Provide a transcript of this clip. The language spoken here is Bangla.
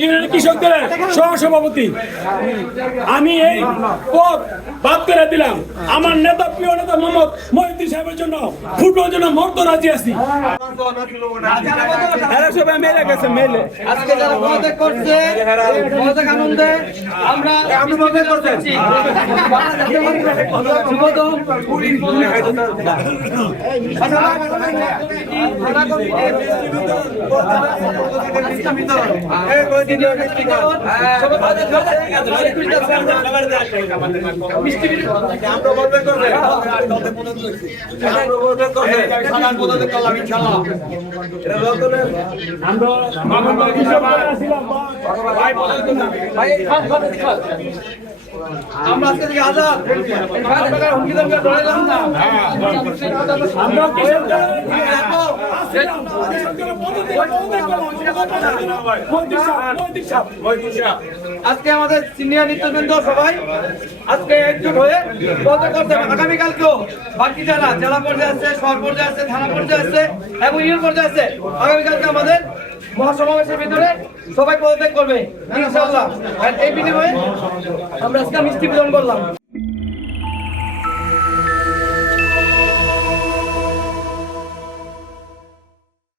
ইউনিয়ন কৃষকদের সহসভাপতি। আমি এই পদ বাদ করে দিলাম। আমার নেতা, প্রিয় নেতা মোহাম্মদ মহিউদ্দিন সাহেবের জন্য ফুটবলের জন্য মর্দ রাজি আছি। আজকে যারা পদত্যাগ করছে পদত্যাগ আনন্দে আমরা পদত্যাগ করতেছি। আমরা আজকে থেকে আজাদ হুমকিদার ধরেলাম না। আজকে আমাদের সিনিয়র নেতৃবৃন্দ সবাই আজকে একজুট হয়ে পদত্যাগ করতে হবে। আগামীকালকেও বাকি যারা জেলা পর্যায়ে আছে, শহর পর্যায়ে আছে, থানা পর্যায়ে আছে এবং ইউনিয়ন পর্যায়ে আছে, আগামীকালকে আমাদের মহাসমাবেশের ভিতরে সবাই পদত্যাগ করবে ইনশাআল্লাহ। আর এই বিনিময়ে আমরা আজকে মিষ্টি বিতরণ করলাম।